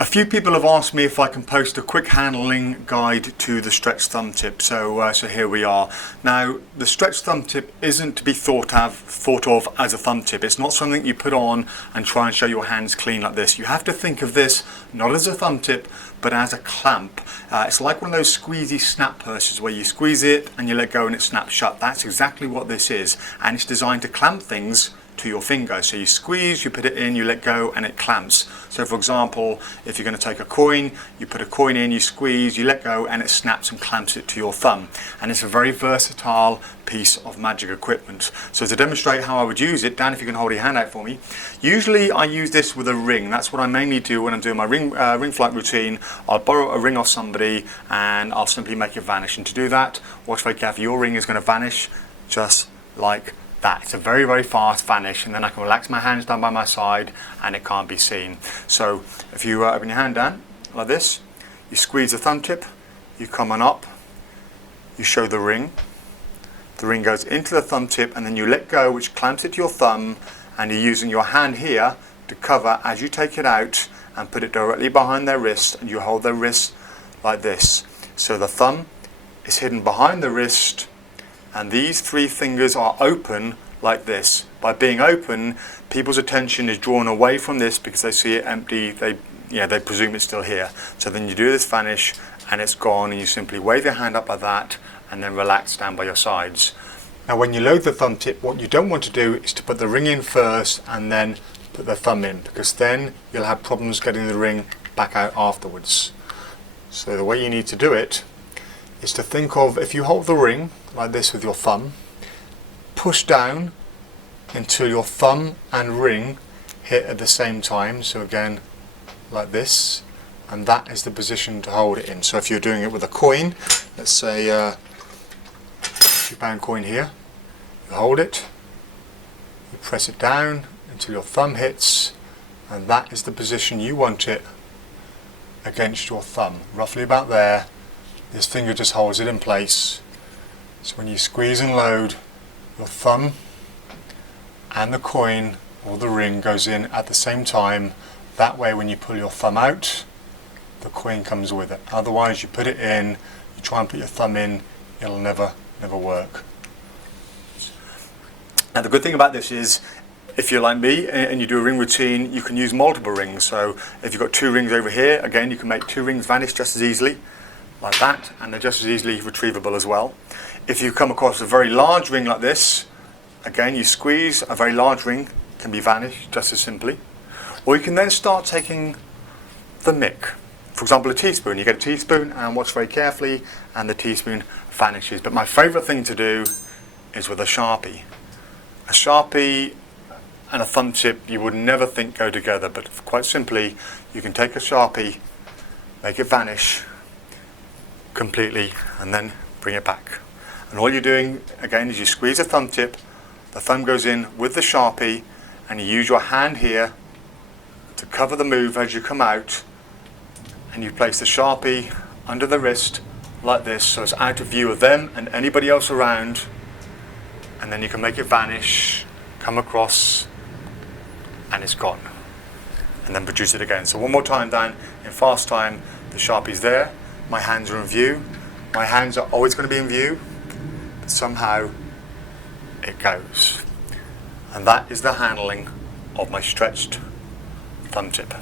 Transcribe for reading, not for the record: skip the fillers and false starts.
A few people have asked me if I can post a quick handling guide to the stretch thumb tip, so here we are. Now, the stretch thumb tip isn't to be thought of as a thumb tip. It's not something you put on and try and show your hands clean like this. You have to think of this not as a thumb tip, but as a clamp. It's like one of those squeezy snap purses where you squeeze it and you let go and it snaps shut. That's exactly what this is, and it's designed to clamp things to your finger. So you squeeze, you put it in, you let go, and it clamps. So for example, if you're going to take a coin, you put a coin in, you squeeze, you let go, and it snaps and clamps it to your thumb. And it's a very versatile piece of magic equipment. So to demonstrate how I would use it, Dan, if you can hold your hand out for me. Usually I use this with a ring. That's what I mainly do when I'm doing my ring flight routine. I'll borrow a ring off somebody and I'll simply make it vanish. And to do that, watch very carefully. Your ring is going to vanish just like that. It's a very, very fast vanish, and then I can relax my hands down by my side and it can't be seen. So if you open your hand down like this, you squeeze the thumb tip, you come on up, you show the ring goes into the thumb tip, and then you let go, which clamps it to your thumb, and you're using your hand here to cover as you take it out and put it directly behind their wrist, and you hold their wrist like this. So the thumb is hidden behind the wrist, and these three fingers are open like this. By being open, people's attention is drawn away from this because they see it empty. They presume it's still here. So then you do this vanish and it's gone, and you simply wave your hand up like that and then relax down by your sides. Now when you load the thumb tip, what you don't want to do is to put the ring in first and then put the thumb in, because then you'll have problems getting the ring back out afterwards. So the way you need to do it is to think of, if you hold the ring like this with your thumb, push down until your thumb and ring hit at the same time. So again, like this, and that is the position to hold it in. So if you're doing it with a coin, let's say £2 coin here, you hold it, you press it down until your thumb hits, and that is the position you want it against your thumb, roughly about there. This finger just holds it in place. So when you squeeze and load, your thumb and the coin or the ring goes in at the same time. That way when you pull your thumb out, the coin comes with it. Otherwise you put it in, you try and put your thumb in, it'll never work. Now the good thing about this is, if you're like me and you do a ring routine, you can use multiple rings. So if you've got two rings over here, again you can make two rings vanish just as easily, like that, and they're just as easily retrievable as well. If you come across a very large ring like this, again you squeeze, a very large ring can be vanished just as simply. Or you can then start taking the mick. For example, a teaspoon. You get a teaspoon and watch very carefully and the teaspoon vanishes. But my favourite thing to do is with a Sharpie. A Sharpie and a thumb tip you would never think go together, but quite simply you can take a Sharpie, make it vanish completely, and then bring it back. And all you're doing again is you squeeze the thumb tip, the thumb goes in with the Sharpie, and you use your hand here to cover the move as you come out, and you place the Sharpie under the wrist like this, so it's out of view of them and anybody else around, and then you can make it vanish, come across, and it's gone, and then produce it again. So one more time, Dan, in fast time. The Sharpie's there, my hands are in view, my hands are always going to be in view, but somehow it goes. And that is the handling of my stretched thumb tip.